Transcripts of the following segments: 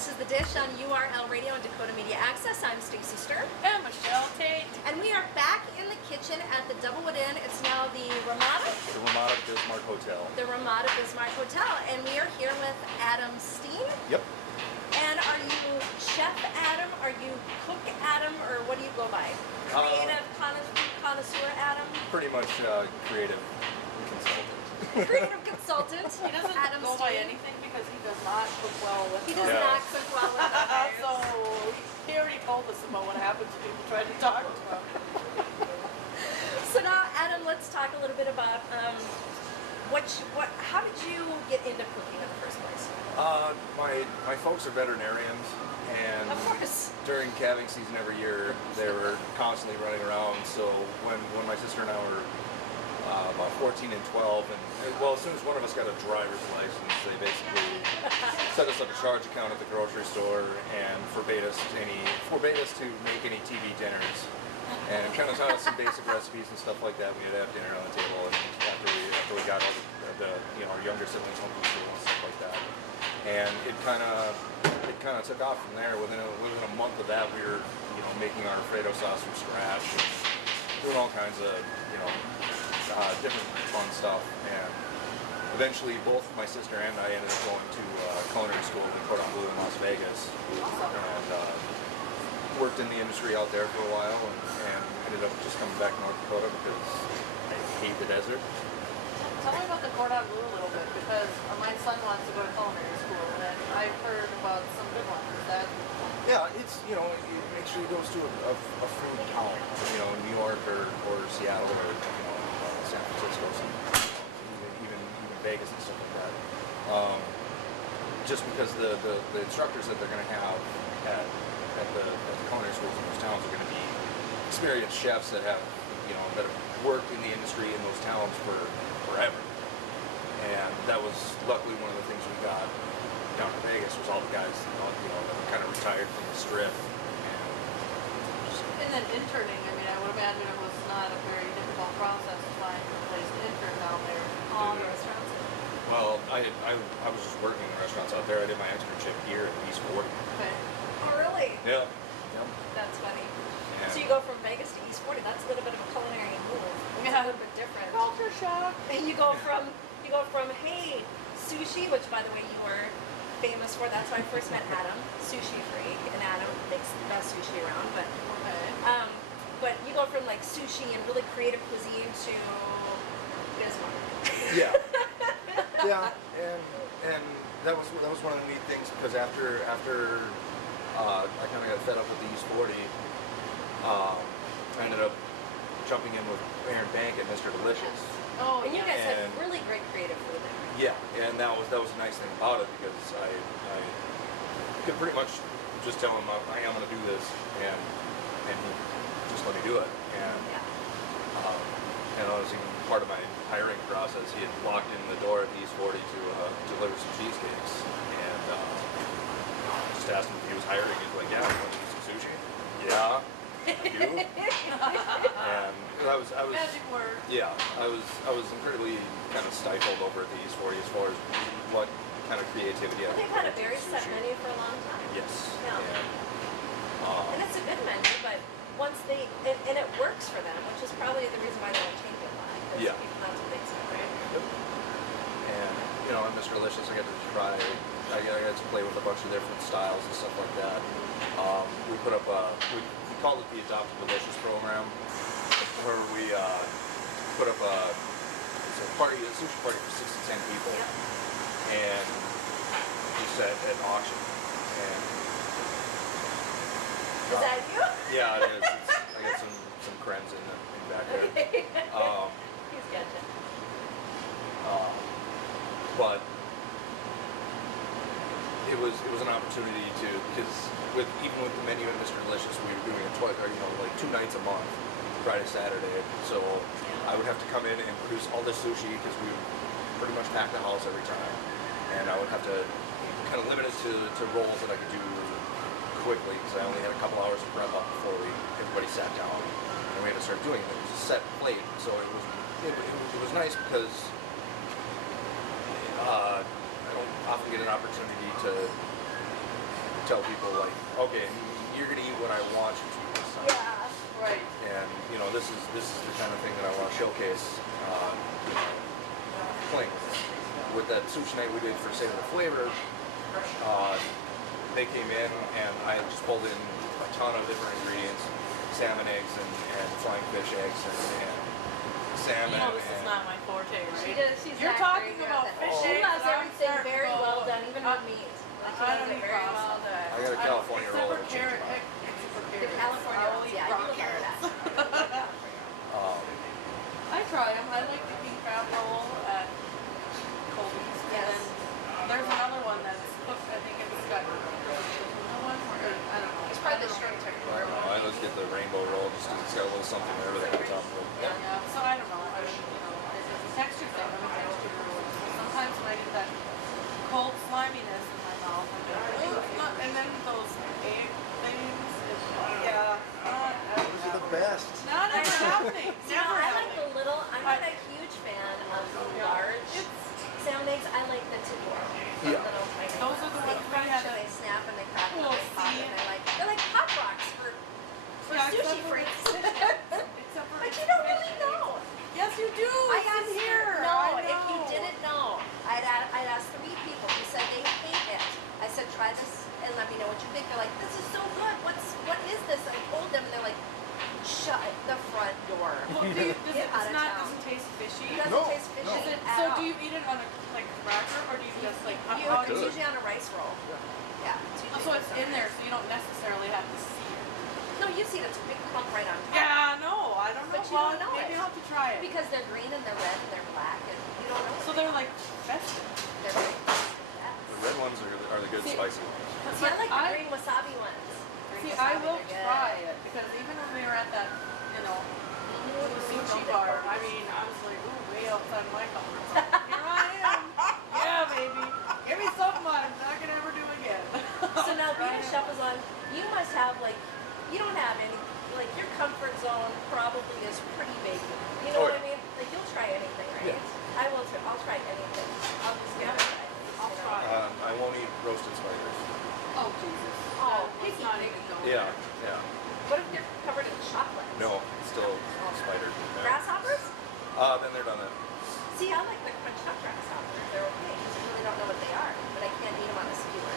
This is The Dish on URL Radio and Dakota Media Access. I'm Stacey Stern. And Michelle Tate. And we are back in the kitchen at the Doublewood Inn. It's now the Ramada. The Ramada Bismarck Hotel. The Ramada Bismarck Hotel. And we are here with Adam Steen. Yep. And are you Chef Adam? Are you Cook Adam? Or what do you go by? Creative connoisseur Adam? Pretty much creative consultant. Creative consultant. He doesn't Adam go by Steen. anything because he does not cook well with He does Yeah. not cook well with others. So he already told us about what happens when people try to talk to him. So now, Adam, let's talk a little bit about how did you get into cooking in the first place? My folks are veterinarians, and Of course. during calving season every year, they were constantly running around. So when my sister and I were about 14 and 12, and well, as soon as one of us got a driver's license, they basically set us up a charge account at the grocery store and forbade us to make any TV dinners, and kind of taught us some basic recipes and stuff like that. We had to have dinner on the table, and after we got all our younger siblings home from school and stuff like that, and it kind of took off from there. Within a month of that, we were making our Alfredo sauce from scratch, and doing all kinds of different fun stuff, and eventually both my sister and I ended up going to culinary school at Cordon Bleu in Las Vegas, and worked in the industry out there for a while, and ended up just coming back to North Dakota because I hate the desert. Tell me about the Cordon Bleu a little bit, because my son wants to go to culinary school, and I've heard about some good ones. Is that? Yeah, it's you make sure he goes to a food town, New York or Seattle or San Francisco, even Vegas and stuff like that. Just because the instructors that they're going to have at the culinary schools in those towns are going to be experienced chefs that have worked in the industry in those towns for forever. And that was luckily one of the things we got down in Vegas was all the guys that were kind of retired from the strip. And then interning, I would imagine it was not a very difficult process to find a place to intern down there. All the restaurants? Well, I was just working in the restaurants out there. I did my internship here at East 40. Okay. Oh, really? Yeah. That's funny. Yeah. So you go from Vegas to East 40. That's a little bit of a culinary move. It's a little bit different. Culture shock. And you go from hey, sushi, which by the way you were famous for. That's why I first met Adam, sushi freak, and Adam makes the best sushi around. But you go from like sushi and really creative cuisine to Bismarck. Yeah. Yeah, and that was one of the neat things because after I kind of got fed up with the East 40, I ended up jumping in with Aaron Bank at Mr. Delicious. Oh, And you guys had And- really great creative food there. Yeah, and that was a nice thing about it because I could pretty much just tell him I am going to do this, and he just let me do it. And and I was even part of my hiring process. He had walked in the door at the East 40 to deliver some cheesecakes, and just asked him if he was hiring. He's like, "Yeah, I want to eat some sushi." Yeah. You? And I was magic word. yeah, I was incredibly kind of stifled over at the East 40 as far as what kind of creativity I Well, they've had a very set menu for a long time. Yes. Yeah. And, And it's a good menu, but once and it works for them, which is probably the reason why they don't change it a lot. Because Yeah. people that's what they expect, right? Yep. And at Mr. Delicious, I got to play with a bunch of different styles and stuff like that. We put up we called it the Adopt Delicious program, where we put up a sushi party for 6 to 10 people, and we set at auction. And Is that you? yeah, it is. I got some crayons in back there. He's gotcha. But it was an opportunity to, because even with the menu at Mr. Delicious, we were doing it like 2 nights a month, Friday, Saturday. So I would have to come in and produce all this sushi because we would pretty much pack the house every time, and I would have to kind of limit it to rolls that I could do quickly because I only had a couple hours to prep up before everybody sat down, and we had to start doing it. It was a set plate, so it was nice because I don't often get an opportunity to tell people like, okay, you're gonna eat what I want you to eat this time. Yeah. Right. And this is the kind of thing that I want to showcase. Playing with that sushi night we did for Save the Flavor. They came in and I just pulled in a ton of different ingredients, salmon eggs and flying fish eggs and salmon. You know this is and not my forte, right? She does. She's You're not talking very good about at it. fish She eggs, loves I'm everything starting very to go, well done, even with meat. Like she I does don't it eat very crust. well done. I got a California Except roll. for that changed carrot, my mind. except for The carrots. California I'll rolls, eat yeah, raw you will learn carrots. that. I try them. I like the king crab roll at Colby's. Yes. And then there's another one that's cooked. I think it's got one or I don't know. It's probably the shrimp I don't know. I always get the rainbow roll just because it's got a little something there with the top of it. Yeah. So I don't know. It's a texture thing. I'm a texture roll. Sometimes when I get that cold sliminess in my mouth, I'm like, oh, it's not. And then those egg things. Those are the best. Not ever happening. You know, Never I like happening. the little. I'm not a huge fan of the large salmon eggs. I like the two-door. Yeah. Those are the They ones we crunch had. and they snap and they crack and Well, they pop see. and they're like pop rocks for Yeah, sushi except for freaks. Except for But it's you don't fish. really know. Yes, you do. I It's asked in here. No, I if you know. didn't know, I'd asked 3 people who said they hate it. I said try this and let me know what you think. They're like, this is so good. What is this? And I told them and they're like, shut the front door. Well, Get out of town. doesn't taste fishy? It doesn't No, taste fishy no. at So all. do you eat it on a like cracker or do you just like You how it's do you? usually on a rice roll. Yeah. Oh, so it's in there, so you don't necessarily have to see it. No, you see it's a big clump right on top. Yeah, no, I don't know. But you Well, don't know maybe it. I'll have to try it. Because they're green and they're red and they're black and you don't know. So they're like festive. They're very The red ones are the good See, spicy ones. See, I like the green wasabi ones. Green See, wasabi, I will they're good. try it because even when we were at that, you know, the sushi bar, I mean, I was like, ooh, way outside my comfort zone. Here I am. Yeah, baby. Give me something I'm not gonna ever do again. So now being a chef is on, you must have like, you don't have any, like your comfort zone probably is pretty big. You know Oh, what I mean? Like you'll try anything, right? Yeah. I will too. I'll try anything. I'll just give it a try. I'll try. I won't eat roasted spiders. Oh, Jesus. Oh, Let's picky, not picky. even go Yeah, there. yeah. What if they're covered in chocolate? No, it's still spider. Yeah. Grasshoppers? Then they're done that. See, I like the crunched up grasshoppers. They're okay because you really don't know what they are. But I can't eat them on a skewer.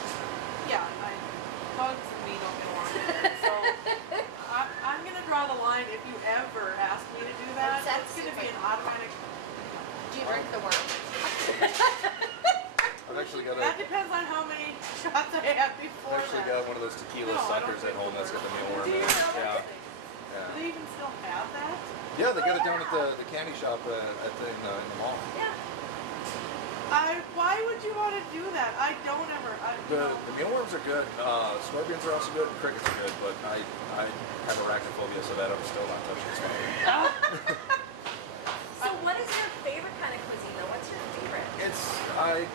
Yeah, bugs and me don't get along. So I'm gonna draw the line. If you ever ask me to do that, That's it's gonna be an super. automatic. Do you drink the worm? I've actually got That depends on how many shots I had before I've actually that. got one of those tequila No, I don't suckers at think home that's got the mealworm Do in you it. really? Yeah. Do Yeah. they even still have that? Yeah, they got it down at the candy shop in the mall. Yeah. Why would you want to do that? I don't ever. The mealworms are good. Scorpions are also good. And crickets are good, but I have arachnophobia, so that I'm still not touching a spider. So what is your favorite kind of cuisine though? What's your favorite? I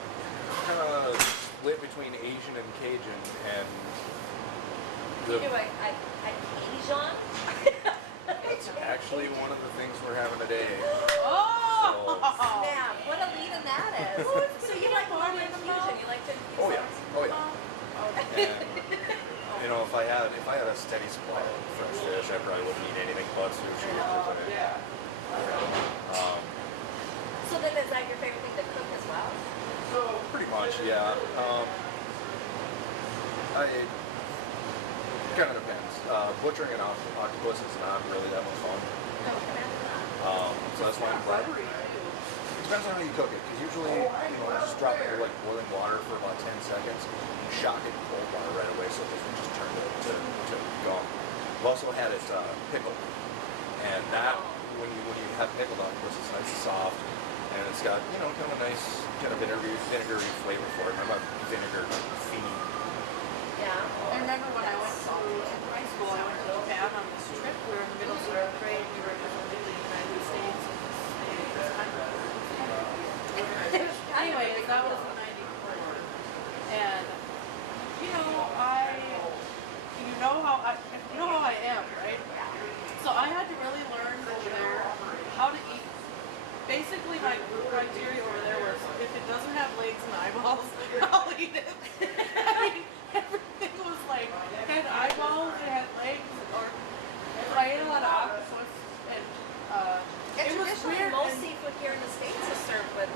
kind of split between Asian and Cajun, and You do a Cajun? that's actually one of the things we're having today. Oh! Snap, what a lead in that is. So you like more than fusion, you like to infuse Oh yeah, those? oh yeah. And, you know, if I had a steady supply of fresh fish, I probably wouldn't eat anything but sushi. Yeah. So then is that your favorite thing to cook as well? Pretty much, yeah. It kind of depends. Butchering an octopus is not really that much fun. So that's why I'm glad. It depends on how you cook it, because usually, just drop it in like boiling water for about 10 seconds, shock it in cold water right away so it doesn't just turn to gum. I've also had it pickled, and that when you have pickled octopus, it's nice and soft, and it's got kind of a nice kind of vinegary flavor for it. I'm a vinegar fiend. Yeah. I remember when I went to high school, I went to Japan on this trip. We were in the middle of the grade. We were in the United States. Anyway, that was in '94, and you know how I am, right? So I had to really learn over there how to eat. Basically, my criteria over there was if it doesn't have legs and eyeballs, I'll eat it. I mean, everything was here in the States is served with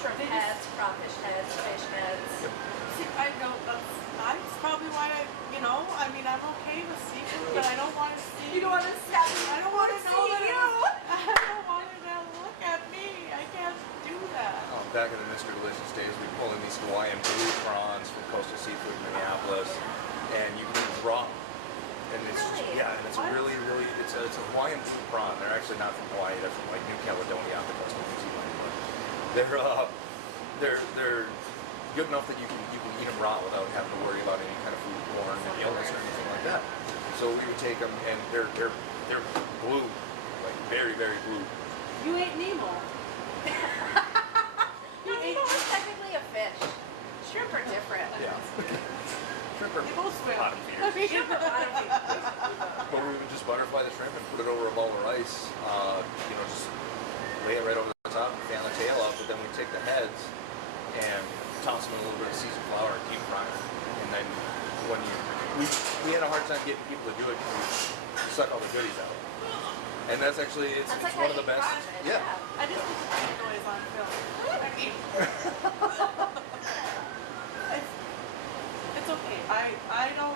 shrimp They heads, crawfish heads, fish heads. See, I don't. That's probably why I mean, I'm okay with seafood, but I don't want to see. You don't want to have I don't want to know that you. I don't want it to look at me. I can't do that. Oh, back in the Mr. Delicious days, we pull in these Hawaiian blue prawns from Coastal Seafood in Minneapolis, and you can eat raw. And it's Really? yeah, and it's a really, really, it's a Hawaiian blue prawn. They're actually not from Hawaii. They're from like New Caledonia off the coast of New Zealand. But they're good enough that you can eat them raw without having to worry about any kind of foodborne illness or anything like that. So we would take them, and they're blue, like very, very blue. You ate Nemo. No, Nemo is technically a fish. Shrimp are different. Yeah. Shrimp are They both swim. bottom feeders. Shrimp are bottom feeders. But we would just butterfly the shrimp and put it over a bowl of rice. Just lay it right over the top and fan the tail up. But then we take the heads and toss them in a little bit of seasoned flour and deep fry them. And then when we had a hard time getting people to do it because we suck all the goodies out. And that's actually it's That's like one how of the you best. fry it, Yeah. I just put the same noise on film. It's okay. I don't.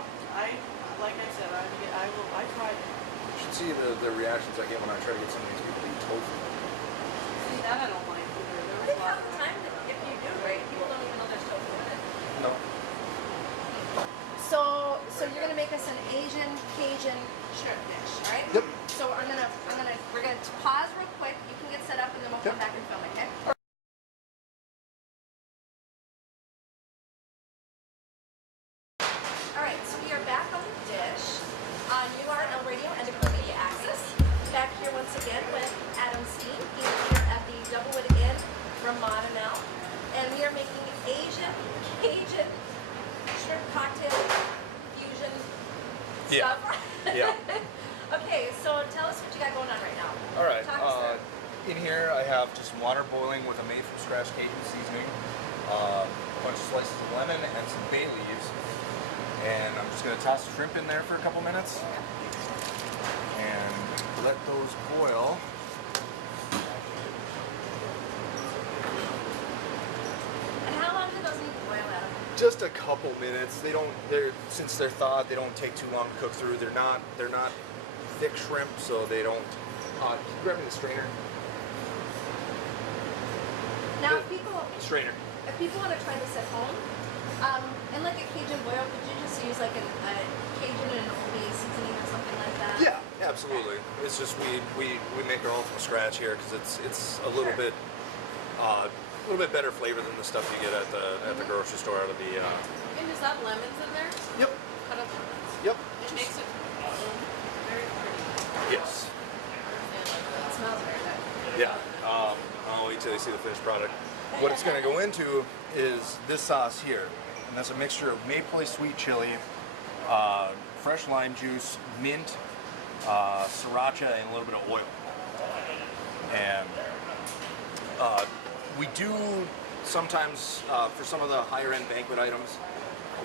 Like I said, I tried it. You should see the reactions I get when I try to get some of these people to eat tofu. See, that I don't like either. There was Think a half lot the of time that if you do, right, people don't even know there's tofu in it. No. So you're gonna make us an Asian Cajun shrimp dish, all right? Yep. So we're gonna pause real quick. You can get set up, and then we'll come Yep. back and film it, okay? All right, so we are back on the dish on URL Radio and Media Access. Back here once again with Adam Steen. He's here at the Doublewood Inn, Ramada now, and we are making Asian Cajun shrimp cocktail fusion Yeah. stuff. Yeah. Okay, so tell us what you got going on right now. All right. Talk us through. In here, I have just water boiling with a made-from-scratch Cajun seasoning, a bunch of slices of lemon, and some bay leaves. And I'm just going to toss the shrimp in there for a couple minutes and let those boil. And how long do those need to boil, Adam? Just a couple minutes. Since they're thawed, they don't take too long to cook through. They're not thick shrimp, so they don't. Can you grab me the strainer? Now, Strainer. if people want to try this at home, and like a Cajun boil, could you just use like a Cajun and Old Bay seasoning or something like that? Yeah, absolutely. It's just we make our own from scratch here because it's a little Sure. bit better flavor than the stuff you get at the grocery store out of the. You can just have lemons in there. Yep. Cut up lemons. Yep. It makes it very pretty. Yes. It smells very good. Yeah. I'll wait till they see the finished product. What it's going to go into is this sauce here, and that's a mixture of maple sweet chili, fresh lime juice, mint, sriracha, and a little bit of oil. And we do sometimes for some of the higher end banquet items,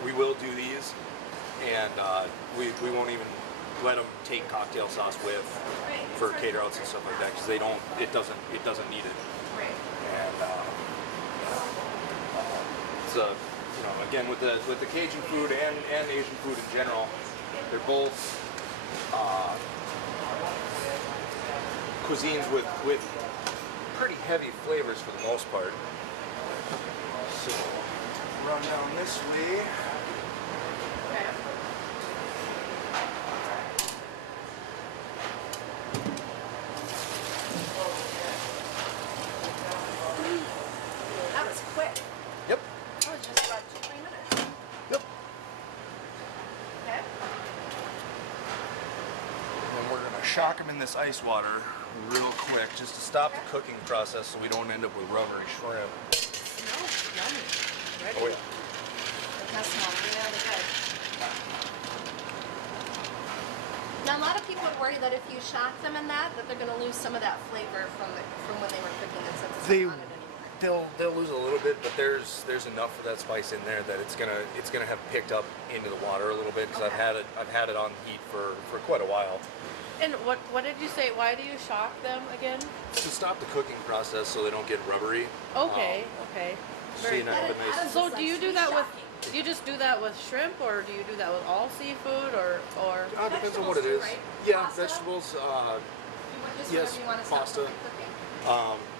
we will do these, and we won't even let them take cocktail sauce with Right. for cater outs and stuff like that because it doesn't need it. Right. And so again with the Cajun food and Asian food in general, they're both cuisines with pretty heavy flavors for the most part. So run down this way. Okay. That was quick. Yep. That was just about 2-3 minutes. Yep. Okay. And we're gonna shock them in this ice water real quick just to stop the cooking process so we don't end up with rubbery shrimp. Smells yummy. Ready? Oh yeah. It does smell really good. Now, a lot of people worry that if you shock them in that they're going to lose some of that flavor from when they were cooking it since it's They- not on it anymore. They'll lose a little bit, but there's enough of that spice in there that it's gonna have picked up into the water a little bit because Okay. I've had it on heat for quite a while, And what did you say? Why do you shock them again? To stop the cooking process so they don't get rubbery. Okay, okay. So Very you know, good. when they- So do you do that with? Shocking. Do you just do that with shrimp, or do you do that with all seafood, or? Depends on what it Vegetables is. too, right? Yeah, Pasta? vegetables. Just Yes, whatever you want to stop pasta. from cooking.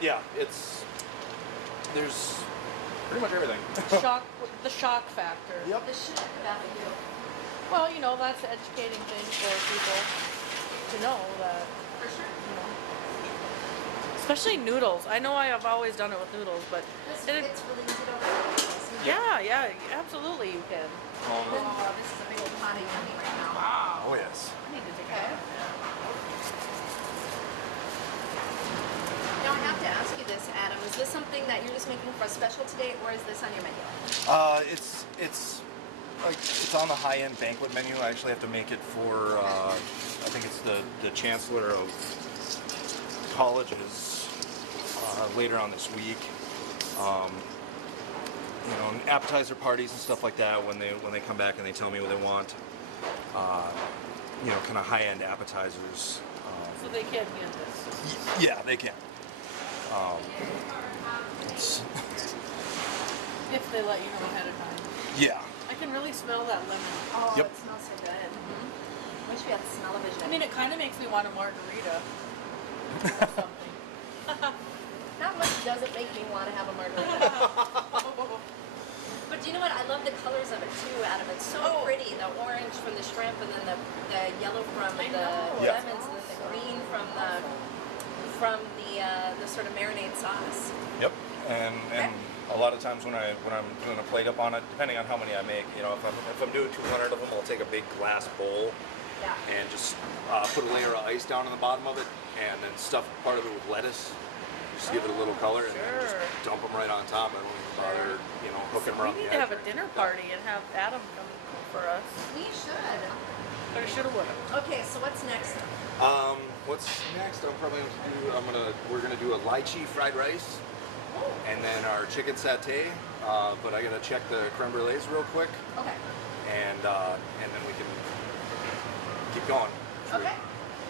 Yeah, there's pretty much everything. The shock factor. Yep. The shit value. Well, you know, that's an educating thing for people to know that, For sure. you know. Especially noodles. I know I have always done it with noodles, but It's and really easy to overcome. yeah, absolutely you can. Oh, this is a big old pot of yummy right now. Wow. Oh yes. I need to take Okay. a Now I have to ask you this, Adam. Is this something that you're just making for a special today, or is this on your menu? It's like it's on the high-end banquet menu. I actually have to make it for I think it's the chancellor of colleges later on this week. You know, and appetizer parties and stuff like that when they come back and they tell me what they want. You know, kind of high-end appetizers. So they can get this. Yeah, they can. It's, If they let you know ahead of time. yeah. I can really smell that lemon. Oh, Yep. it smells so good. Wish we had smell-o-vision. I mean, it kind of makes me want a margarita. Or something. Not much doesn't make me want to have a margarita. But do you know what? I love the colors of it too, Adam. It's so Oh. pretty. The orange from the shrimp, and then the yellow from I the know. Yeah. lemons, and then the green from the sort of marinade sauce. Yep. And a lot of times when I'm doing a plate up on it, depending on how many I make, you know, if I'm doing 200 of them, I'll take a big glass bowl Yeah. and just put a layer of ice down on the bottom of it, and then stuff part of it with lettuce. Just give it a little color, and then just Sure. dump them right on top. I don't even bother, you know, hooking them around We need the to edge. have a dinner party and have Adam come for us. We should. Or shoulda, woulda. Okay, so what's next? What's next? We're gonna do a lychee fried rice, and then our chicken satay. But I gotta check the creme brulees real quick, Okay. and then we can keep going. Okay.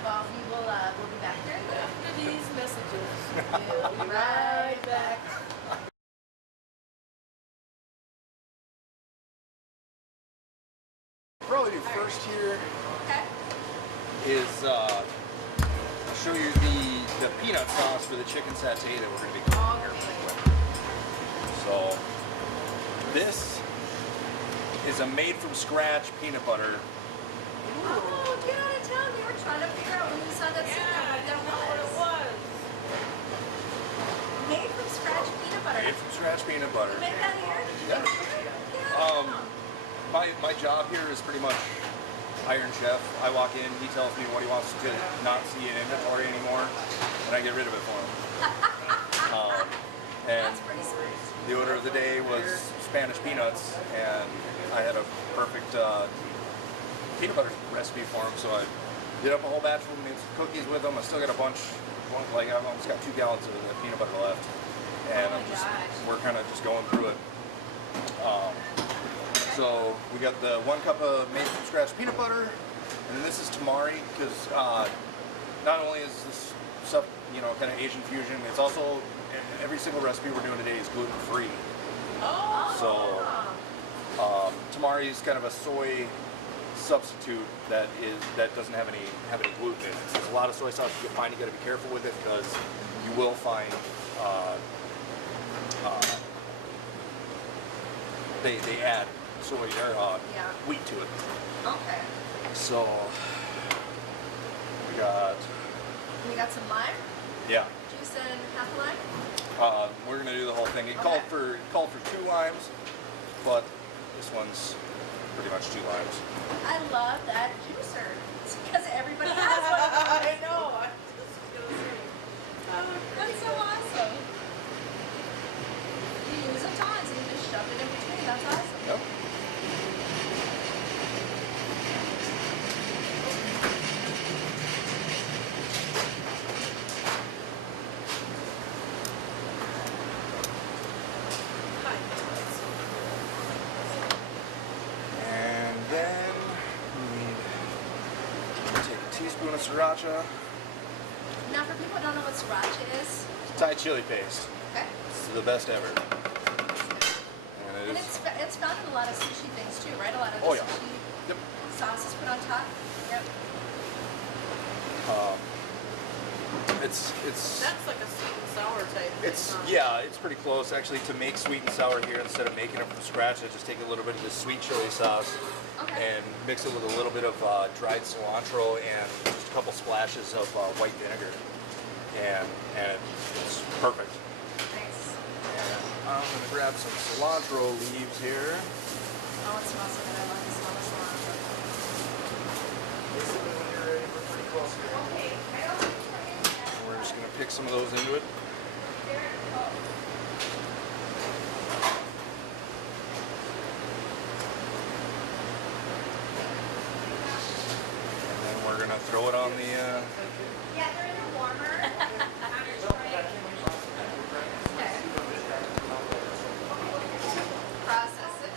Well, we'll be back here. After these messages. We'll be right back. Probably do first here Okay. is I'll show you the peanut sauce for the chicken satay that we're gonna be cooking here real quick. So this is a made from scratch peanut butter. Oh, get out of town. We were trying to figure out when you saw that signal what that was. Made from scratch peanut butter. Made from scratch peanut butter. You make that here? Did you Yeah. make it? My job here is pretty much Iron Chef. I walk in, he tells me what he wants to not see in inventory anymore, and I get rid of it for him. And That's pretty sweet. the order of the day was Spanish peanuts, and I had a perfect peanut butter recipe for him, so I did up a whole batch of them, made some cookies with them. I still got a bunch, like I've almost got 2 gallons of the peanut butter left, and Oh my gosh. we're kind of just going through it. So we got the 1 cup of made from scratch peanut butter, and then this is tamari, because not only is this stuff, you know, kind of Asian fusion, it's also every single recipe we're doing today is gluten free. Oh. So tamari is kind of a soy substitute that doesn't have any gluten in it. So there's a lot of soy sauce you can find. You got to be careful with it because you will find they add soy or Yeah. wheat to it. Okay. So we got We got some lime, yeah. juice, and half a lime. We're gonna do the whole thing. It Okay. called for 2 limes, but this one's pretty much 2 limes. I love that juicer. It's because everybody has one. I know. I was just gonna say. That's so awesome. You use a tongs and you just shove it in between. That's awesome. Yep. And then we need to take a teaspoon of sriracha. Now, for people who don't know what sriracha is, Thai chili paste. okay, It's the best ever. And it and is. it's found in a lot of sushi things too, right? A lot of the Oh, yeah. sushi Yep. sauces put on top. Yep. It's That's like a sweet and sour type. It's thing, huh? yeah, it's pretty close actually. To make sweet and sour here, instead of making it from scratch, I just take a little bit of this sweet chili sauce Okay. and mix it with a little bit of dried cilantro and just a couple splashes of white vinegar, and it's perfect. Nice. And I'm gonna grab some cilantro leaves here. Oh, it smells so good. I love the smell of cilantro. Basically, when you're ready, we're pretty close here. Okay. I don't think we're in yet. And we're just gonna pick some of those into it. And then we're gonna throw it on the. Yeah, they're in the warmer. Okay. Process it.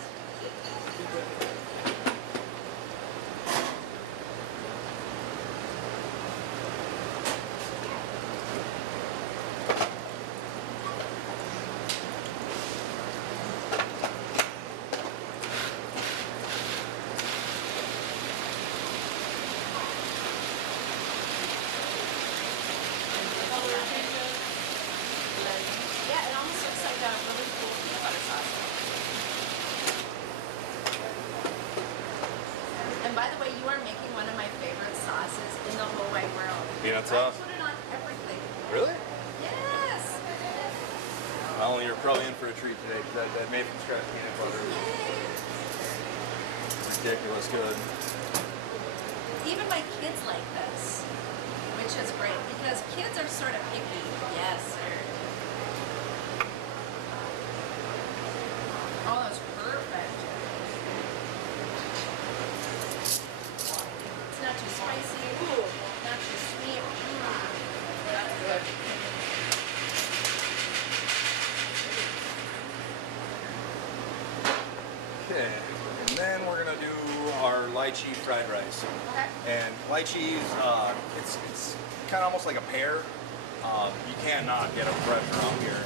Yeah, it almost looks like a really cool peanut butter sauce. And by the way, you are making one of my favorite sauces in the whole wide world. Peanut I sauce? put it on everything. Really? Yes. Well, you're probably in for a treat today because that made from scratch peanut butter is ridiculous good. Even my kids like this, which is great because kids are sort of picky. Yes, sir. Oh, that's perfect. It's not too spicy. Ooh, not too sweet. That's good. Okay, and then we're gonna do our lychee fried rice. Okay. And lychees, it's kind of almost like a pear. You cannot get them fresh around here.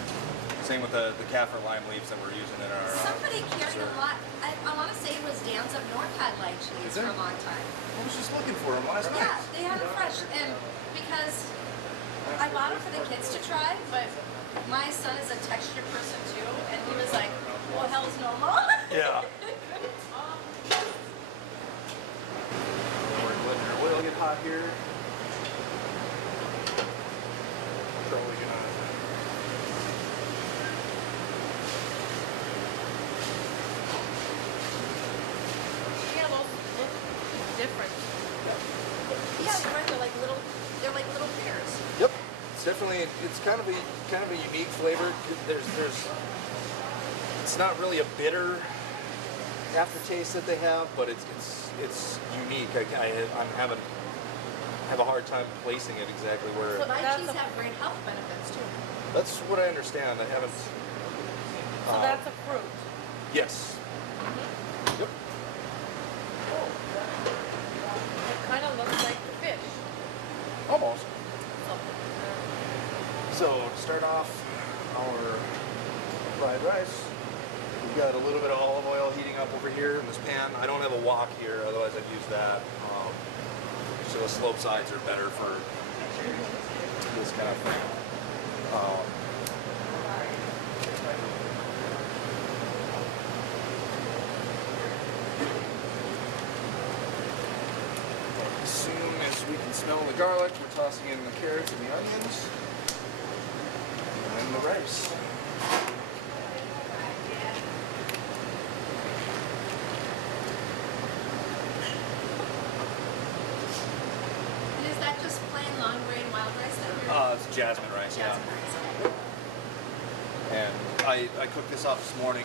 Same with the kaffir lime leaves that we're using in our. Somebody carried syrup. a lot. I want to say it was Dan's up north had lychees Is for it? a long time. I was just looking for them last Yeah, night. they had it fresh, and because I bought them for the kids to try, but my son is a texture person too, and he was like, "Well, hell's no more." Yeah. We're letting our oil get hot here. Probably gonna. Yeah, those look different. Yeah, they're right. They're like little pears. Yep. It's definitely it's kind of a unique flavor. There's it's not really a bitter aftertaste that they have, but it's unique. I'm having have a hard time placing it exactly where. But That's lychees a- have great health benefits too. That's what I understand. I haven't. So that's a fruit. Yes. Yep. It kind of looks like the fish. Almost. So to start off our fried rice, we've got a little bit of olive oil heating up over here in this pan. I don't have a wok here, otherwise I'd use that. So the slope sides are better for this kind of thing. As soon as we can smell the garlic, we're tossing in the carrots and the onions. And the rice. And is that just plain long grain wild rice that you're? It's jasmine rice, Jasmine yeah. rice. And I cooked this off this morning,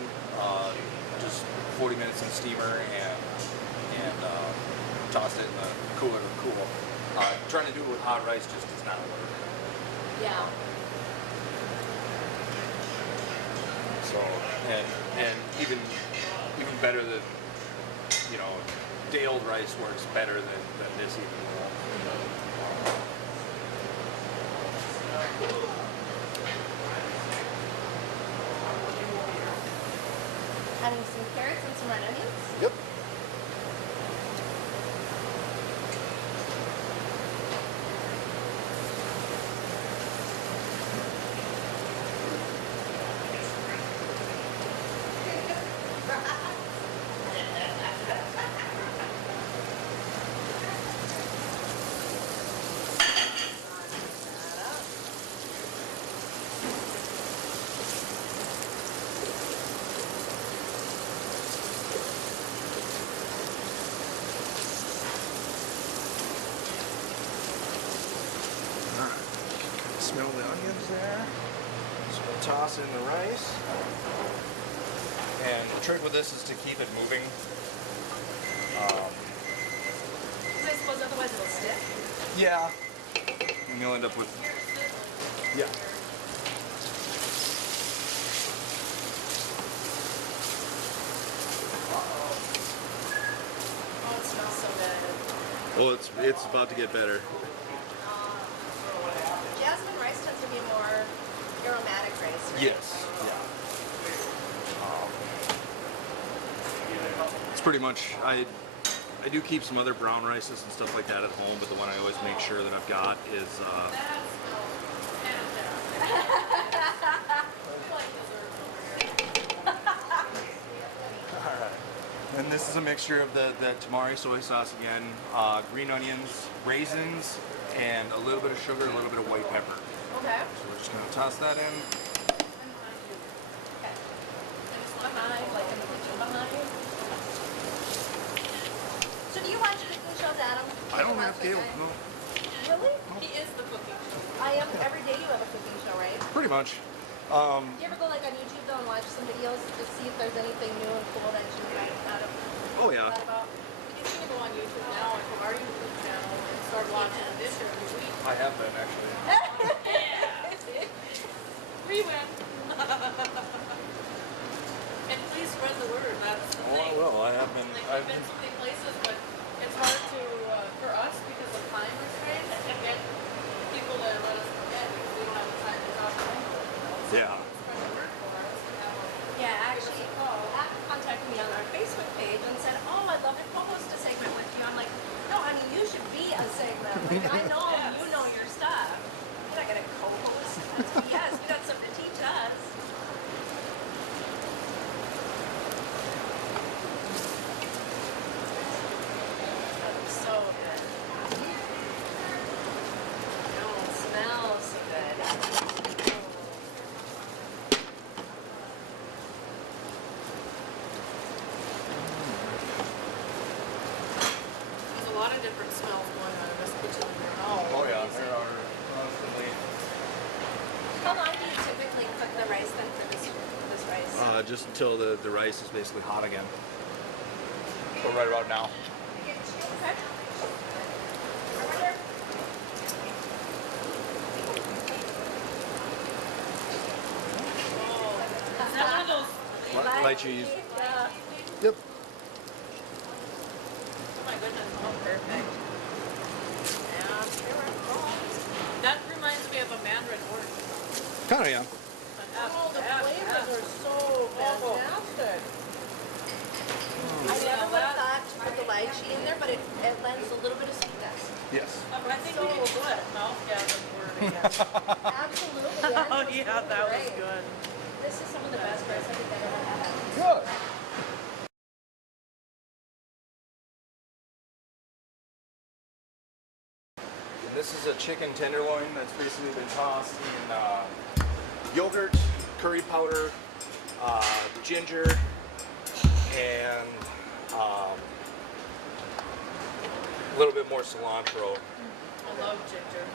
just 40 minutes in the steamer and tossed it in the cooler to cool. Trying to do it with hot rice just does not work. Yeah. So and even better than day-old rice works better than this even will. Adding some carrots and some red onions. Yep. Smell the onions there. So we'll toss in the rice. And the trick with this is to keep it moving. I suppose otherwise it'll stick. Yeah. And you'll end up with. Yeah. Oh, it smells so good. Well, it's about to get better. Jasmine rice tends to be more aromatic rice, right? Yes. Yeah. It's pretty much I do keep some other brown rices and stuff like that at home, but the one I always make sure that I've got is and this is a mixture of the tamari soy sauce again, green onions, raisins, and a little bit of sugar, a little bit of white pepper. Okay. So we're just gonna toss that in. Okay. Just behind, like in the kitchen behind you. So do you watch the cooking shows, Adam? I don't have cable. No. Really? He is the cooking show. I am. Every day you have a cooking show, right? Pretty much. Do you ever go like on YouTube though and watch some videos to see if there's anything new and cool that you might not have Oh yeah. thought about? You can go on YouTube now and from our YouTube channel and start watching the dish every week. I have been actually. We win. And please spread the word. That's the Oh, I thing. will. I have been. Like I've we've been so many places, but it's hard to for us because of time restraints to get people to let us forget because we don't have the time to talk to them. So Yeah. spread the word for us and have a Yeah, actually, Adam contacted me on our Facebook page and said, "Oh, I'd love to co-host a segment with you." I'm like, "No, I mean you should be a segment. Like I know you know your stuff. You're not gonna co-host. That's BS. You got something to teach us." That looks so good. Oh, it smells so good. There's a lot of different smells going on in this kitchen. Oh yeah, there are constantly. How long do you typically cook the rice then for this rice? Just until the rice is basically hot again. So right about now. Okay. Over there. Is that one of those? Light cheese. Yeah. Yep. Oh my goodness. Oh, perfect. Yeah, here we go. That reminds me of a mandarin orange. Kinda, yeah. Oh, the flavors are so fantastic. I never would have thought to put the lychee in there, but it lends a little bit of sweetness. Yes. I think we need to put mouth gathering word again. Absolutely. Oh yeah, that was Great. good. This is some of the best rice I think I've ever had. Good. And this is a chicken tenderloin that's basically been tossed in yogurt, curry powder, ginger, and a little bit more cilantro. I love ginger.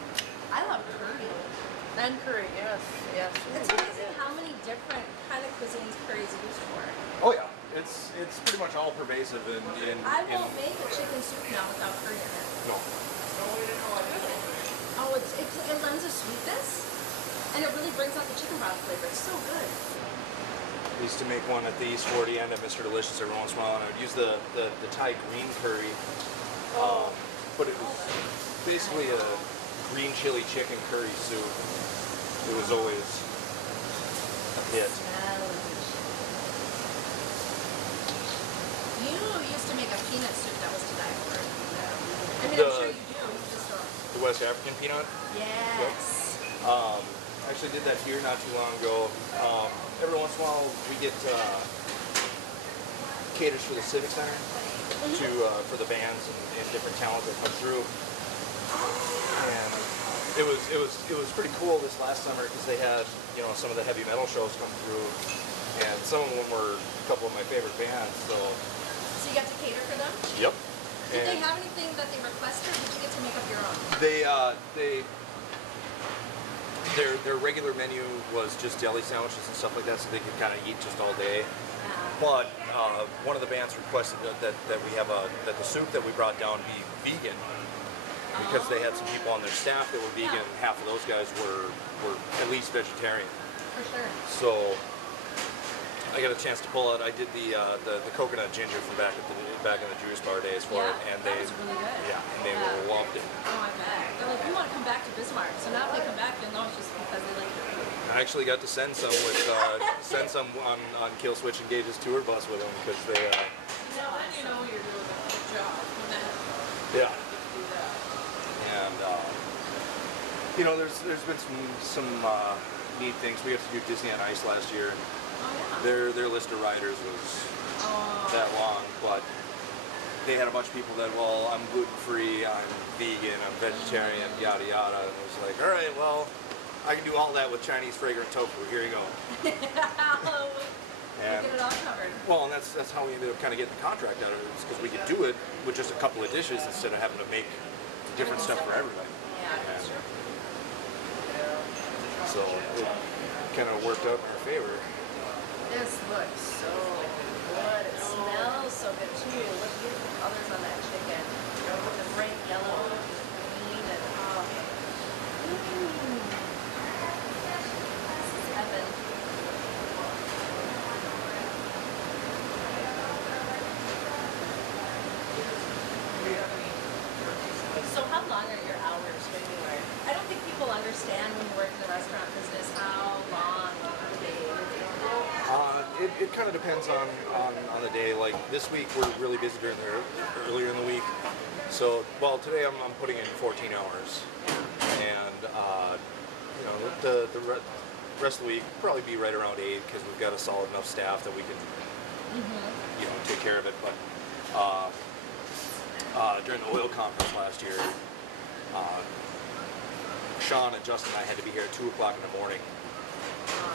I love curry. And curry, yes, yes. It's amazing how many different kind of cuisines curry is used for. Oh yeah, it's pretty much all pervasive in I won't make a chicken soup now without curry in it. no. Oh, it lends a sweetness, and it really brings out the chicken broth flavor. It's so good. I used to make one at the East 40 end at Mr. Delicious every once in a while, and I would use the Thai green curry. But it was basically a green chili chicken curry soup. It was always a hit. You used to make a peanut soup that was to die for. I mean, I'm The- sure you do. You just don't. The West African peanut. Yes. I actually did that here not too long ago. Every once in a while, we get caters for the Civic Center for the bands and different talent that come through. And it was pretty cool this last summer because they had some of the heavy metal shows come through, and some of them were a couple of my favorite bands. So So you got to cater for them? yep. Did they have anything that they requested, or did you get to make up your own? Their regular menu was just deli sandwiches and stuff like that, so they could kind of eat just all day. Yeah. But one of the bands requested that we have that the soup that we brought down be vegan because they had some people on their staff that were vegan. Yeah. Half of those guys were at least vegetarian. For sure. So I got a chance to pull out. I did the coconut ginger from back in the Jewish bar days for Yeah, it, and that they was really good. yeah, and they Yeah. loved it. Oh, I bet. They're like, we want to come back to Bismarck. So now if they come back, they'll know it's just because they like your food. I actually got to send some on Kill Switch Engage's tour bus with them because they Now then you know you're doing a good job. When that yeah. do that. And there's been some neat things. We got to do Disney on Ice last year. Oh, yeah. Their list of riders was Oh. that long, but they had a bunch of people that, well, I'm gluten free, I'm vegan, I'm vegetarian, yada yada. And it was like, all right, well, I can do all that with Chinese fragrant tofu. Here you go. We And get it all covered. well, and that's how we ended up kind of getting the contract out of it, because we could do it with just a couple of dishes instead of having to make different stuff for everybody. Yeah, that's And true. so it kind of worked out in our favor. This looks so good. It smells so good too. Look at the colors on that chicken. The bright yellow, green, and this is heaven. So how long are your hours when you work? I don't think people understand when you work in the restaurant business how long they It kind of depends on the day. Like this week, we're really busy earlier in the week. So, well, today I'm putting in 14 hours, and the rest of the week probably be right around 8 because we've got a solid enough staff that we can take care of it. But during the oil conference last year, Sean and Justin and I had to be here at 2 o'clock in the morning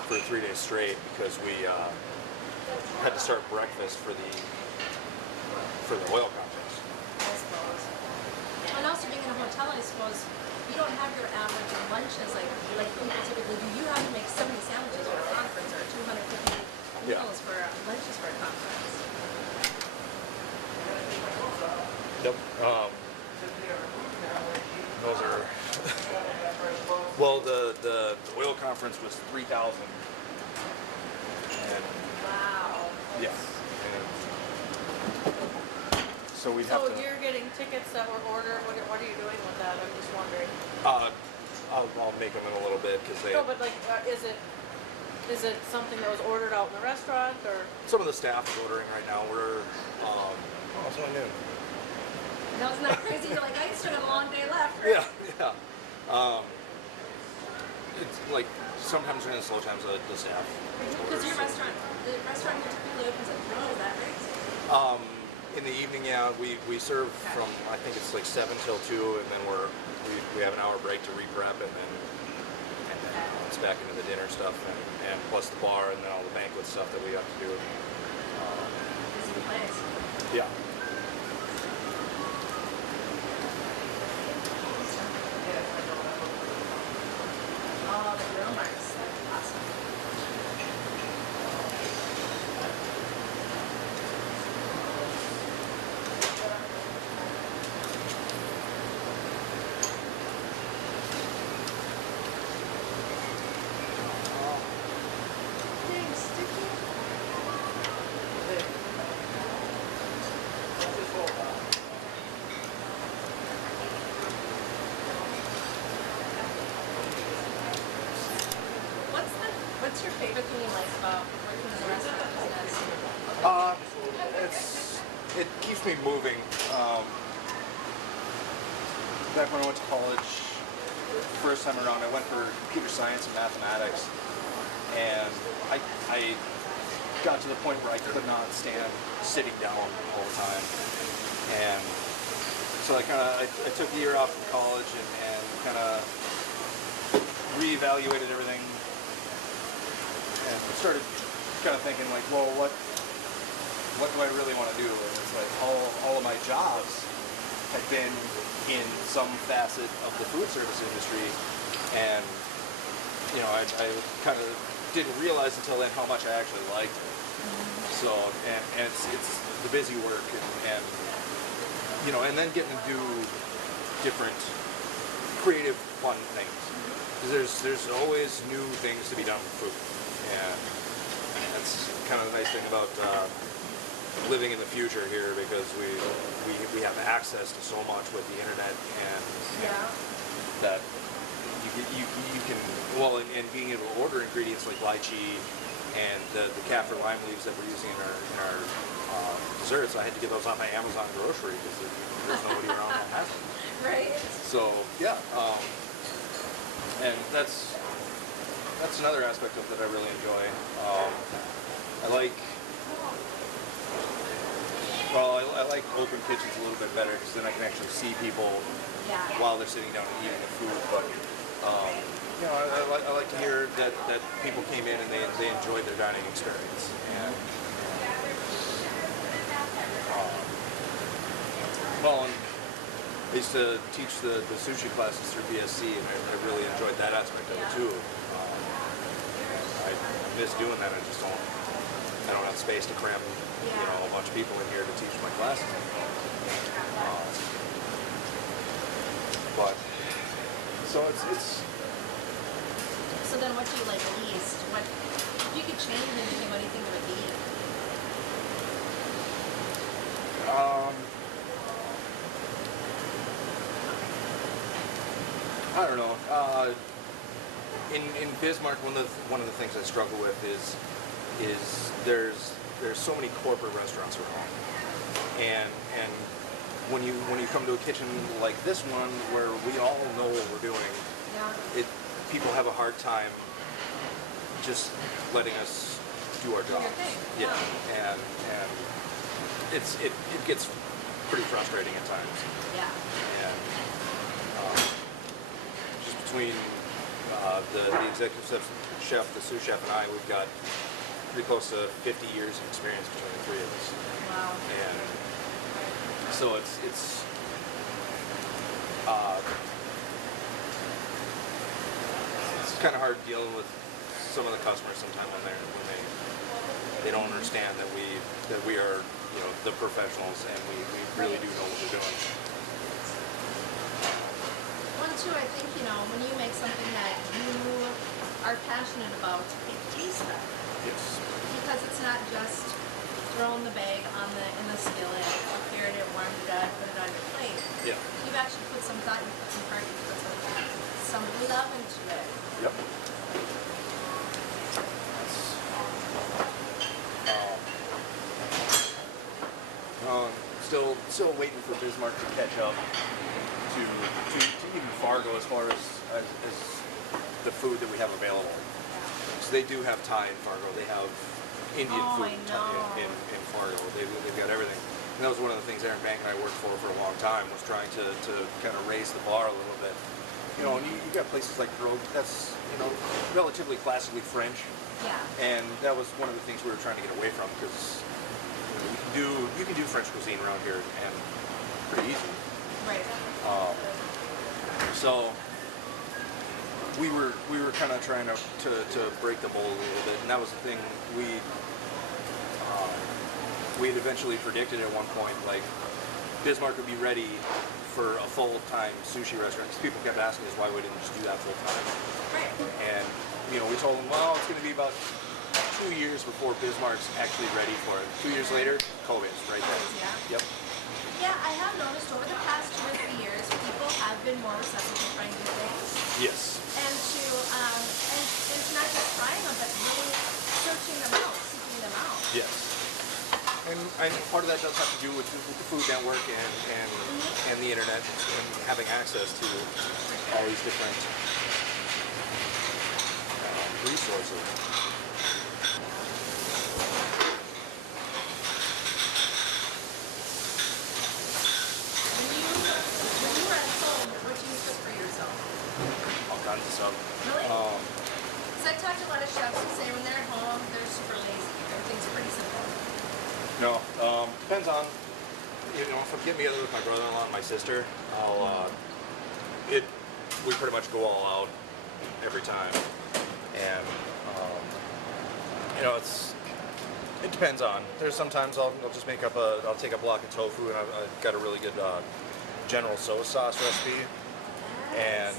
for 3 days straight because we had to start breakfast for the oil conference. I suppose. And also being in a hotel, I suppose you don't have your average lunches like people typically do. You have to make 70 sandwiches for a conference or 250 Yeah. meals for lunches for a conference. Yep. Those are well, the oil conference was 3,000. And Wow. yeah. And so we'd So have to. you're getting tickets that were ordered. What are you doing with that? I'm just wondering. I'll make them in a little bit because they. No, but like, is it something that was ordered out in the restaurant or? Some of the staff is ordering right now. We're something new. That wasn't that crazy. You're like, I still got a long day left. Right? Yeah. It's like sometimes during the slow times the staff. Because your restaurant, the restaurant here typically opens at 3. Is that right? In the evening, yeah, we serve from I think it's like 7 till 2, and then we have an hour break to re-prep, and then it's back into the dinner stuff, and plus the bar, and then all the banquet stuff that we have to do. Busy place. Yeah. Oh, the grill marks. That's awesome. Dang, sticky. What's your favorite thing you like about working in the restaurant business? It keeps me moving. Back when I went to college, first time around, I went for computer science and mathematics, and I got to the point where I could not stand sitting down all the time, and so I took a year off from college and kind of reevaluated everything, and started kind of thinking like, well, what do I really want to do? And it's like all of my jobs have been in some facet of the food service industry, and I kind of didn't realize until then how much I actually liked it. So and it's the busy work and then getting to do different creative fun things. There's always new things to be done with food, and that's kind of the nice thing about living in the future here, because we have access to so much with the internet, and that you can and being able to order ingredients like lychee and the kaffir lime leaves that we're using in our desserts. I had to get those on my Amazon grocery because there's nobody around that has them. Right. So yeah, and that's another aspect of that I really enjoy. I like open kitchens a little bit better, because then I can actually see people while they're sitting down and eating the food. But I like to hear that people came in and they enjoyed their dining experience. And I used to teach the sushi classes through BSC, and I really enjoyed that aspect of it too. I miss doing that. I don't have space to cram a bunch of people in here to teach my classes. But so it's. So then, what do you like least? What if you could change anything? What do you think it would be? I don't know. In Bismarck, one of the things I struggle with is there's so many corporate restaurants around, and when you come to a kitchen like this one where we all know what we're doing, people have a hard time just letting us do our jobs. Yeah, and it gets pretty frustrating at times. Yeah. And just between the executive chef, the sous chef, and I, we've got pretty close to 50 years of experience between the three of us. Wow. And so it's kind of hard dealing with some of the customers sometimes when they don't understand that we are the professionals, and we really do know what we're doing. One too, I think when you make something that you are passionate about, it tastes better. Yes. Because it's not just throwing the bag in the skillet, prepared it, warmed it up, put it on your plate. Yeah. You've actually put some thought, you put some heart, you put some love into it. Yep. Still waiting for Bismarck to catch up to even Fargo as far as the food that we have available. So they do have Thai in Fargo. They have Indian food in Fargo. They've got everything. And that was one of the things Aaron Bank and I worked for a long time, was trying to kind of raise the bar a little bit. And you got places like Grove, that's relatively classically French. Yeah. And that was one of the things we were trying to get away from, because you can do French cuisine around here and pretty easy. Right. So we were kind of trying to break the mold a little bit, and that was the thing we had eventually predicted at one point, like Bismarck would be ready for a full-time sushi restaurant, because people kept asking us why we didn't just do that full-time. Right. And we told them, well, it's going to be about 2 years before Bismarck's actually ready for it. 2 years later, COVID's right there. Yeah. Yep. Yeah, I have noticed over the past 2 or 3 years, people have been more receptive to trying new things. Yes. And to not just trying them, but I mean, part of that does have to do with the Food Network and the internet and having access to all these different resources. When you were at home, what do you cook for yourself? All kinds of stuff. Really? Because I talked to a lot of chefs who say when they're at home, they're super lazy. Everything's pretty simple. No, depends on, you know, if I'm getting together with my brother-in-law and my sister, we pretty much go all out every time. And, you know, it depends on. There's sometimes I'll just I'll take a block of tofu, and I've got a really good General Tso sauce recipe. And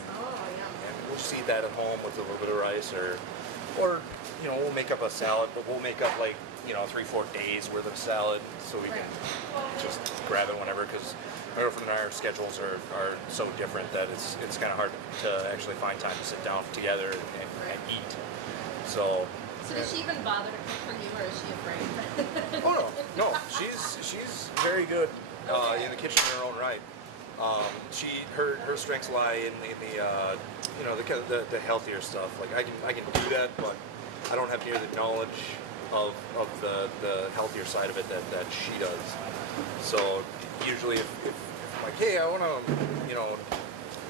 we'll just eat that at home with a little bit of rice, or you know, we'll make up a salad, but we'll make up like, you know, 3-4 days worth of salad, so we can just grab it whenever, because my girlfriend and our schedules are so different that it's kind of hard to actually find time to sit down together and eat. So does she even bother to cook for you, or is she afraid? oh no, she's very good in the kitchen in her own right. Her strengths lie in the you know, the healthier stuff. Like I can do that, but I don't have near the knowledge of the healthier side of it that she does. So usually if I'm like, hey, I want to, you know,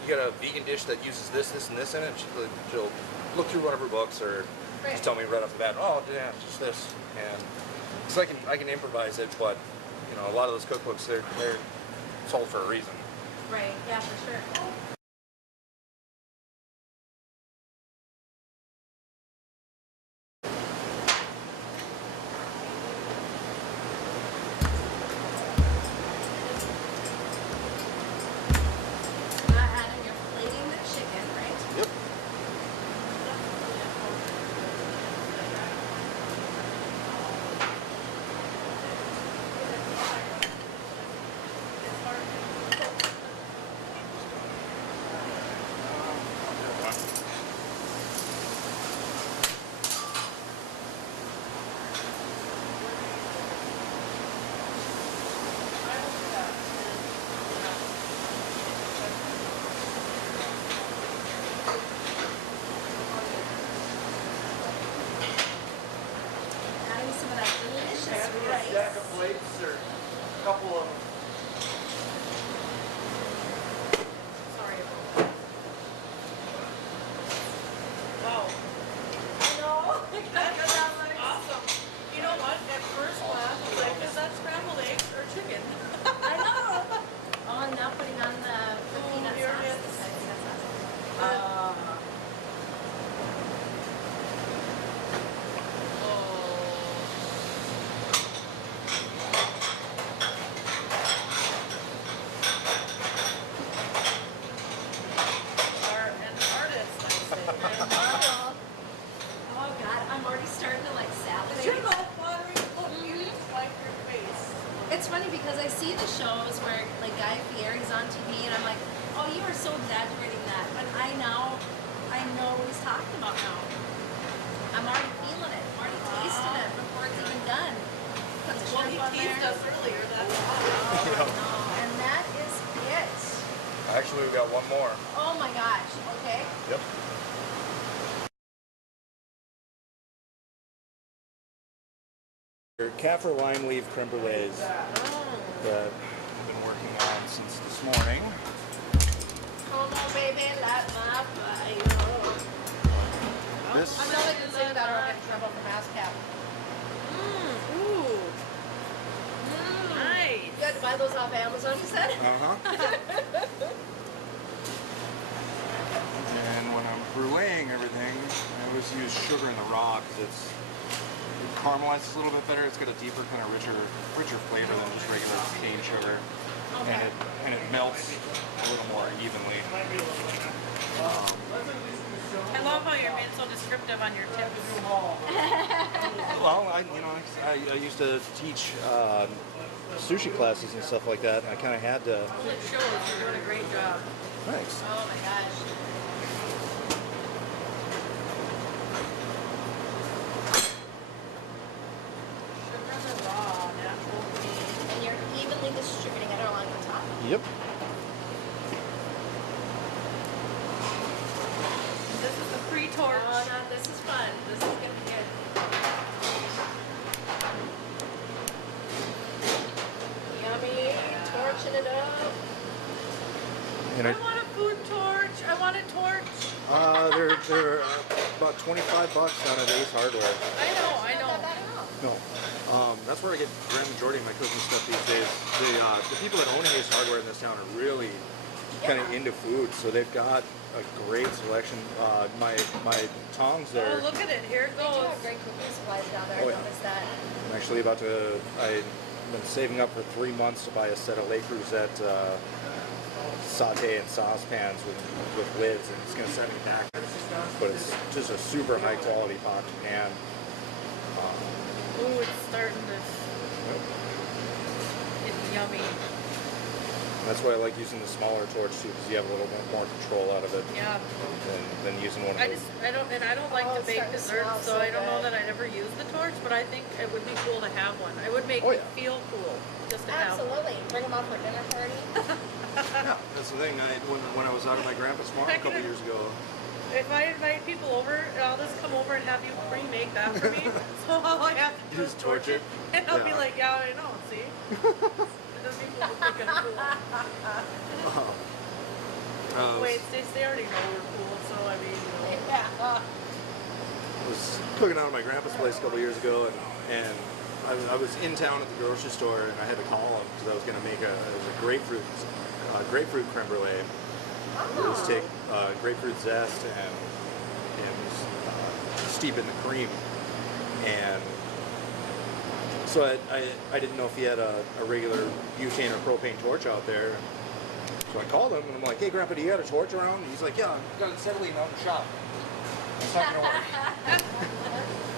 you got a vegan dish that uses this and this in it, she'll look through one of her books, or just tell me right off the bat, oh yeah, just this. And so I can improvise it, but you know, a lot of those cookbooks, they're sold for a reason. Right, yeah, for sure. Adam, you're plating the chicken, right? Yep. Adding some of that delicious rice. Stack of plates or a couple of them. Sorry about that. Wow. No, That's awesome. You know what? At first glance, I was like, is that scrambled eggs or chicken? I know. Oh, and now putting on the peanut here sauce. it is. The peanut sauce. An artist, I say. Oh God, I'm already starting to like salivate. Is your mouth watering? Look, you just wipe your face. It's funny because I see the shows where like Guy Fieri's on TV, and I'm like, oh, you are so exaggerating that, but I know what he's talking about now. I'm already feeling it. I'm already tasting it before it's even done. Put the Well, shrimp he on teased there. us earlier. That's Oh, I know. And that is it. Actually, we've got one more. Oh my gosh. Okay. Yep. Kaffir lime leaf creme brulees that I've been working on since this morning. Come on, baby, light my fire. This, I'm not even saying that or I'll get in trouble for ASCAP. Ooh. Nice. You had to buy those off Amazon, you said? And when I'm bruleeing everything, I always use sugar in the raw because it caramelizes a little bit better. It's got a deeper, kind of richer flavor than just regular cane sugar, Okay. and it melts a little more evenly. I love how you're being so descriptive on your tips. Well, I used to teach sushi classes and stuff like that, and I kind of had to. It shows you're doing a great job. Thanks. Oh my gosh. Sugar in the raw, natural cane Yep. This is the pre-torch. Oh, no, this is fun. This is gonna be good. Yummy. Torching it up. And I want a food torch. I want a torch. they're about $25 down at Ace Hardware. I know. Not that bad at all. No. That's where I get the grand majority of my cooking stuff these days. The people that own Ace Hardware in this town are really kind of into food, so they've got a great selection. My tongs there. Oh, look at it. Here it They do goes. have great cooking supplies down there. Oh, I yeah. noticed that. I'm actually about to. I've been saving up for 3 months to buy a set of Le Creuset saute and saucepans with lids, and it's going to set me back. But it's just a super high quality pot and pan. Ooh, it's starting to. It's yummy. That's why I like using the smaller torch too, because you have a little bit more control out of it Yeah. than using one of I those. don't like Oh, to it's bake starting to desserts, smell so so I don't know good. that I'd ever use the torch, but I think it would be cool to have one. It would make Oh, me yeah. feel cool just to have one. Absolutely. Bring them out for a dinner party. Yeah, that's the thing. When I was out at my grandpa's farm a couple years ago, If I invite people over, I'll just come over and have you remake that for me. So all I have to do is Just torch it? and I'll be Yeah. like, yeah, I know. See, it doesn't even look like I'm cool. Wait, they already know we're cool, so I mean, you know. Yeah. I was cooking out at my grandpa's place a couple years ago, and I was in town at the grocery store, and I had to call him because I was going to make a grapefruit creme brulee. It was take grapefruit zest and steep it in the cream, and so I didn't know if he had a regular butane or propane torch out there. So I called him and I'm like, hey Grandpa, do you got a torch around? And he's like, yeah, I've got acetylene out in the shop. It's not gonna work.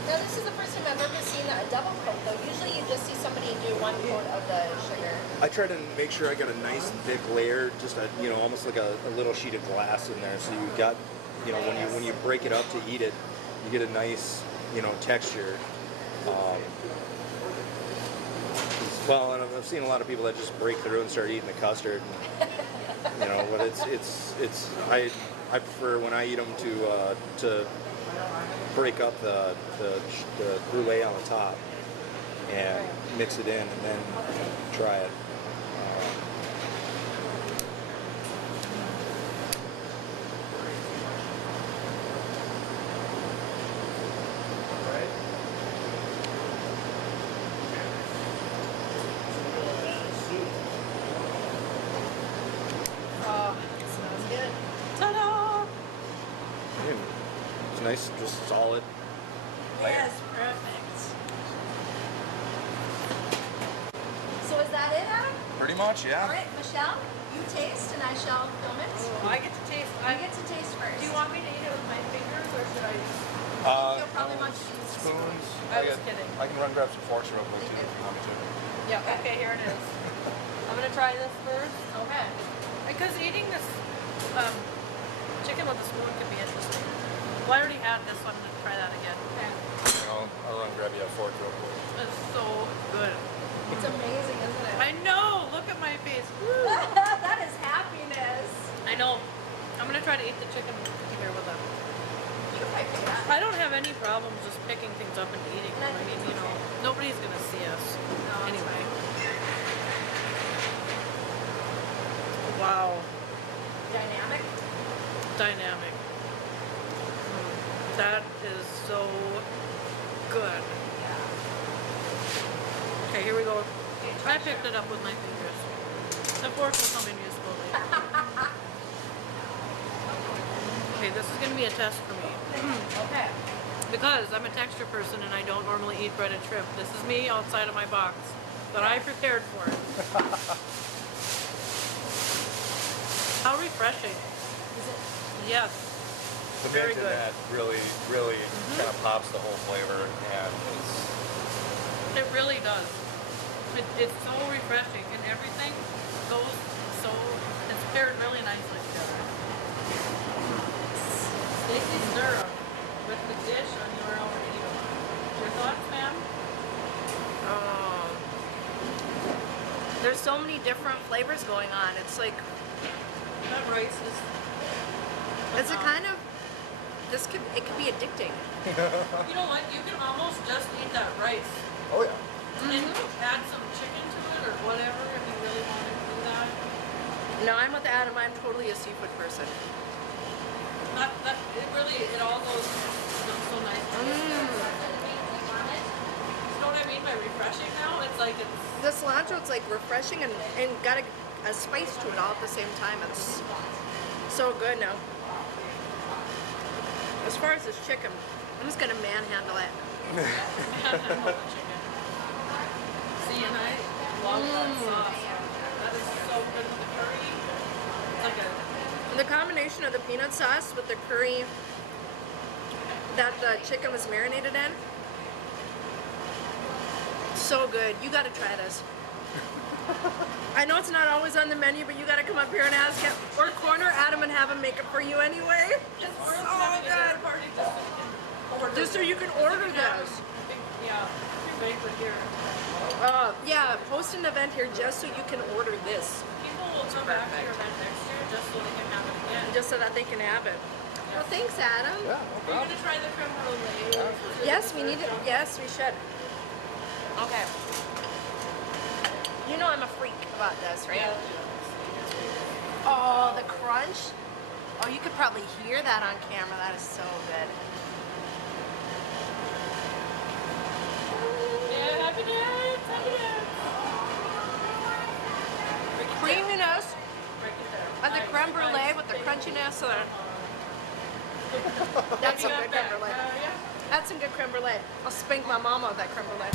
No, this is the first time I've ever seen a double coat though. Usually you just see somebody do one coat of the sugar. I try to make sure I got a nice thick layer, just almost like a little sheet of glass in there. So you got, when you break it up to eat it, you get a nice, texture. Well, and I've seen a lot of people that just break through and start eating the custard. But I prefer when I eat them to break up the brulee on the top and mix it in and then try it. Oh, it smells good. Ta-da! It's nice, just solid. Yes, perfect. So is that it, Adam? Pretty much, All yeah. right, Michelle, you taste and I shall film it. Oh, I get to taste. I get to taste first. Do you want me to eat it with my fingers or should I? You'll probably want to use a spoon. Spoons. I was kidding. I can run grab some forks real quick too if you want me to. Yeah. Okay, here it is. I'm gonna try this first. Okay. Because eating this chicken with a spoon could be interesting. Well, I already had this, so I'm going to try that again. Okay. I'll run grab you a fork real quick. It's so good. It's amazing, isn't it? I know! Look at my face. Woo. That is happiness. I know. I'm going to try to eat the chicken here with them. You can probably pick it up. I don't have any problems just picking things up and eating them. I mean, nobody's going to see us. Anyway. Wow. Dynamic. Dynamic. That is so good. Okay, here we go. I picked it up with my fingers. The fork will come in usefully. Okay, this is going to be a test for me. Okay. Because I'm a texture person and I don't normally eat breaded shrimp. This is me outside of my box. But I prepared for it. How refreshing. Is it? Yes. The Very mint in good. that really kind of pops the whole flavor, and It really does. It's so refreshing and everything goes it's paired really nicely together. Stacy syrup with the dish on your own eat. Your thoughts, ma'am? Oh. There's there's so many different flavors going on. It's like, That rice is. it's a kind of, it could be addicting. You know what? You can almost just eat that rice Oh yeah. and then add some chicken to it or whatever if you really want to do that. No, I'm with Adam. I'm totally a seafood person. It really, it all goes so nice. You know what I mean by refreshing now? It's like it's. The cilantro, it's like refreshing and got a spice to it all at the same time. It's so good now. As far as this chicken, I'm just gonna manhandle it. See, and I love that sauce. That is so good with the curry. It's like a. The combination of the peanut sauce with the curry that the chicken was marinated in, so good. You gotta try this. I know it's not always on the menu, but you gotta come up here and ask him, or corner Adam and have him make it for you anyway. It's Or else so having a dinner good. party Just so you can order this. Yeah, big banquet here. Yeah, host an event here just so you can order this. People will come back to your event next year just so they can have it again. Just so that they can have it. Well, thanks, Adam. Yeah, no Are you problem. gonna try the creme brulee? Yes, we need it. Yes, we should. Okay. You know I'm a freak about this, right? Oh, the crunch. Oh, you could probably hear that on camera. That is so good. Yeah, happy dance, happy dance. The creaminess Break it there. of the creme brulee with the crunchiness of the... That's some good creme brulee. Yeah. That's some good creme brulee. I'll spank my mama with that creme brulee.